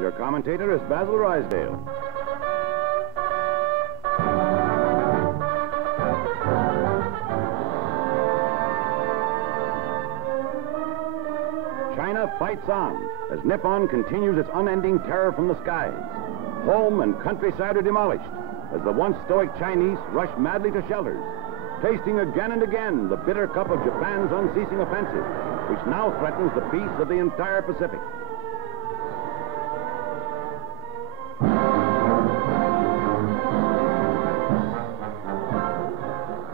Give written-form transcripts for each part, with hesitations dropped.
Your commentator is Basil Rysdale. China fights on as Nippon continues its unending terror from the skies. Home and countryside are demolished as the once stoic Chinese rush madly to shelters, tasting again and again the bitter cup of Japan's unceasing offensive, which now threatens the peace of the entire Pacific.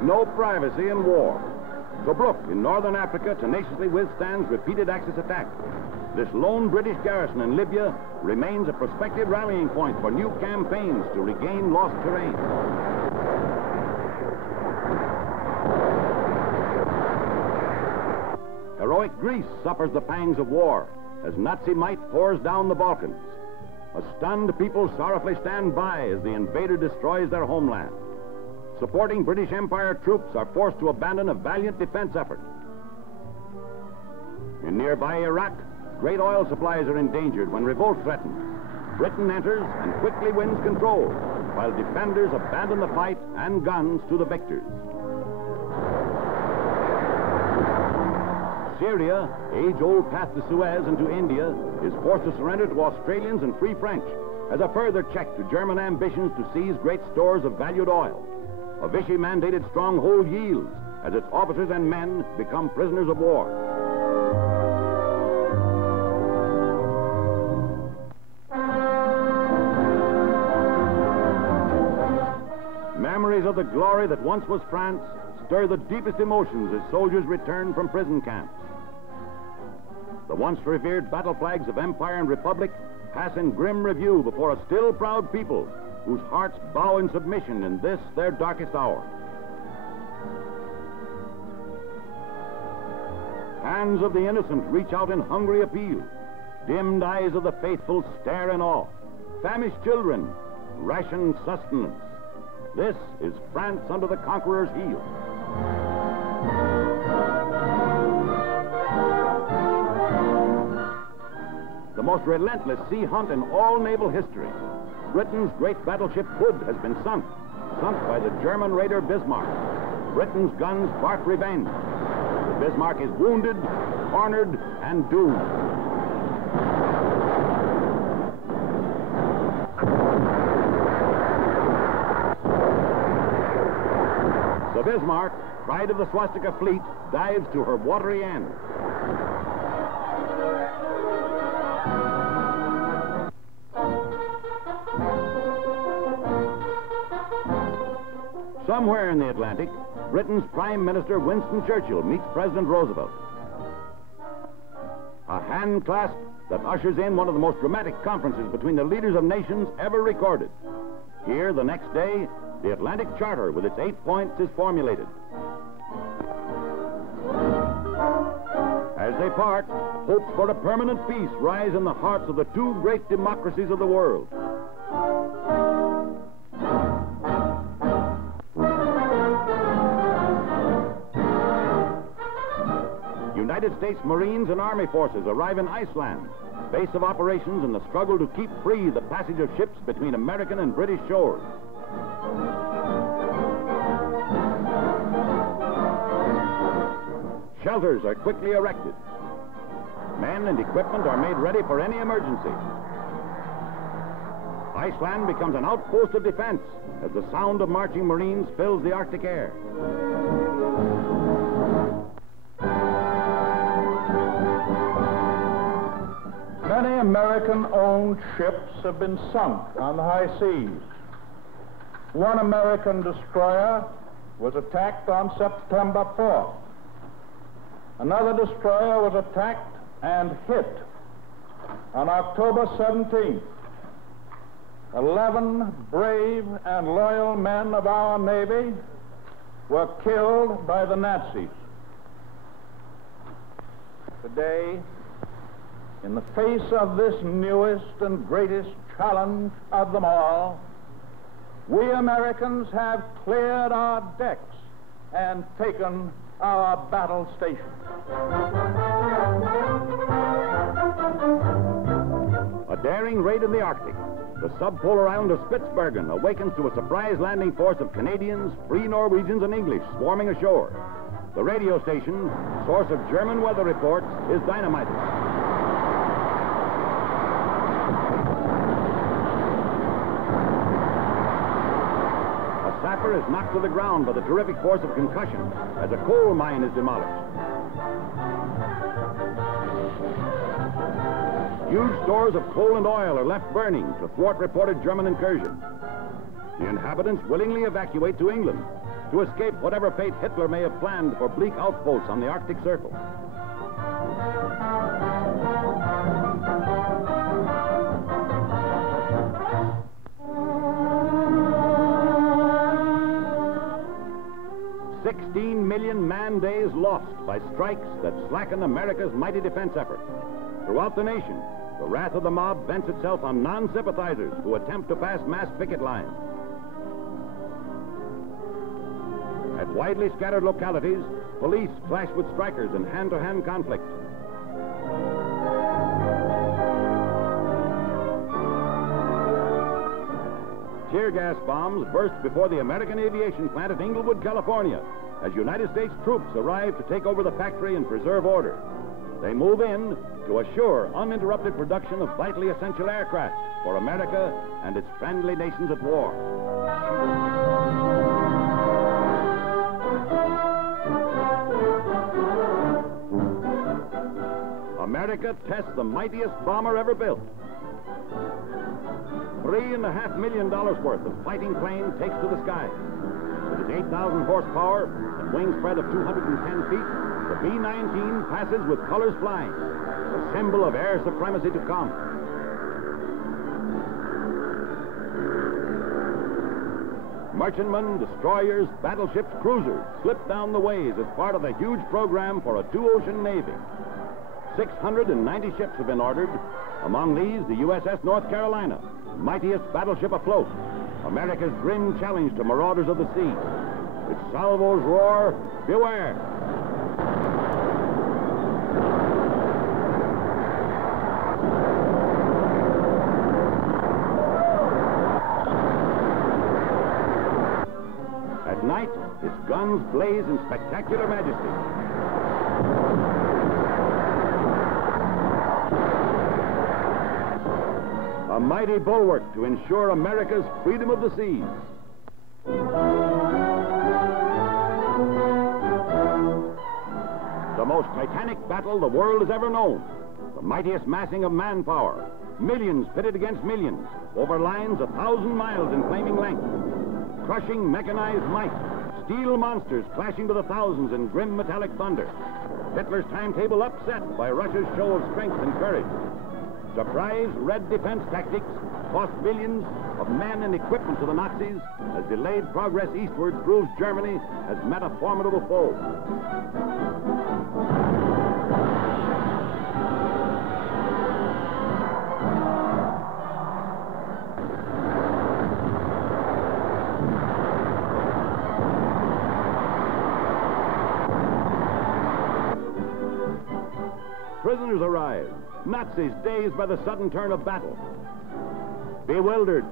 No privacy in war. Tobruk in northern Africa tenaciously withstands repeated Axis attack. This lone British garrison in Libya remains a prospective rallying point for new campaigns to regain lost terrain. Heroic Greece suffers the pangs of war as Nazi might pours down the Balkans. A stunned people sorrowfully stand by as the invader destroys their homeland. Supporting British Empire troops are forced to abandon a valiant defense effort. In nearby Iraq, great oil supplies are endangered when revolt threatens. Britain enters and quickly wins control, while defenders abandon the fight and guns to the victors. Syria, age-old path to Suez and to India, is forced to surrender to Australians and Free French as a further check to German ambitions to seize great stores of valued oil. A Vichy-mandated stronghold yields as its officers and men become prisoners of war. Memories of the glory that once was France stir the deepest emotions as soldiers return from prison camps. The once revered battle flags of Empire and Republic pass in grim review before a still proud people whose hearts bow in submission in this, their darkest hour. Hands of the innocent reach out in hungry appeal. Dimmed eyes of the faithful stare in awe. Famished children ration sustenance. This is France under the conqueror's heel. The most relentless sea hunt in all naval history. Britain's great battleship Hood has been sunk by the German raider Bismarck. Britain's guns bark revenge. The Bismarck is wounded, cornered, and doomed. The Bismarck, pride of the swastika fleet, dives to her watery end. Somewhere in the Atlantic, Britain's Prime Minister Winston Churchill meets President Roosevelt. A hand clasp that ushers in one of the most dramatic conferences between the leaders of nations ever recorded. Here, the next day, the Atlantic Charter with its 8 points is formulated. As they part, hopes for a permanent peace rise in the hearts of the two great democracies of the world. United States Marines and Army forces arrive in Iceland, base of operations in the struggle to keep free the passage of ships between American and British shores. Shelters are quickly erected. Men and equipment are made ready for any emergency. Iceland becomes an outpost of defense as the sound of marching Marines fills the Arctic air. Many American-owned ships have been sunk on the high seas. One American destroyer was attacked on September 4th. Another destroyer was attacked and hit on October 17th. 11 brave and loyal men of our Navy were killed by the Nazis. Today, in the face of this newest and greatest challenge of them all, we Americans have cleared our decks and taken our battle station. A daring daring raid in the Arctic. The subpolar island of Spitzbergen awakens to a surprise landing force of Canadians, free Norwegians, and English swarming ashore. The radio station, source of German weather reports, is dynamited. A sapper is knocked to the ground by the terrific force of concussion as a coal mine is demolished. Huge stores of coal and oil are left burning to thwart reported German incursion. The inhabitants willingly evacuate to England to escape whatever fate Hitler may have planned for bleak outposts on the Arctic Circle. $16 million man-days lost by strikes that slacken America's mighty defense effort. Throughout the nation, the wrath of the mob vents itself on non-sympathizers who attempt to pass mass picket lines. At widely scattered localities, police clash with strikers in hand-to-hand conflict. Tear gas bombs burst before the American aviation plant at Inglewood, California, as United States troops arrive to take over the factory and preserve order. They move in to assure uninterrupted production of vitally essential aircraft for America and its friendly nations at war. America tests the mightiest bomber ever built. $3.5 million worth of fighting plane takes to the skies. With its 8,000 horsepower and wingspread of 210 feet, the B-19 passes with colors flying, a symbol of air supremacy to come. Merchantmen, destroyers, battleships, cruisers slip down the ways as part of the huge program for a two-ocean navy. 690 ships have been ordered. Among these, the USS North Carolina, mightiest battleship afloat, America's grim challenge to marauders of the sea. Its salvos roar, beware! At night, its guns blaze in spectacular majesty. A mighty bulwark to ensure America's freedom of the seas. The most titanic battle the world has ever known. The mightiest massing of manpower. Millions pitted against millions over lines 1,000 miles in flaming length. Crushing mechanized might. Steel monsters clashing to the thousands in grim metallic thunder. Hitler's timetable upset by Russia's show of strength and courage. Surprise red defense tactics cost billions of men and equipment to the Nazis as delayed progress eastward proves Germany has met a formidable foe. Prisoners arrive. Nazis dazed by the sudden turn of battle. Bewildered,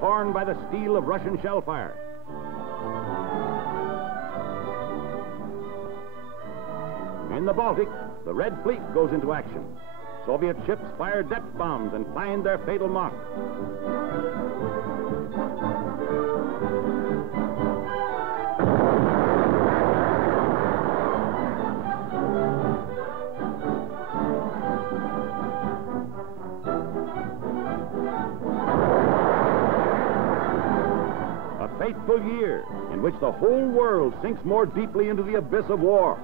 torn by the steel of Russian shell fire. In the Baltic, the Red Fleet goes into action. Soviet ships fire depth bombs and find their fatal mark. Fateful year in which the whole world sinks more deeply into the abyss of war.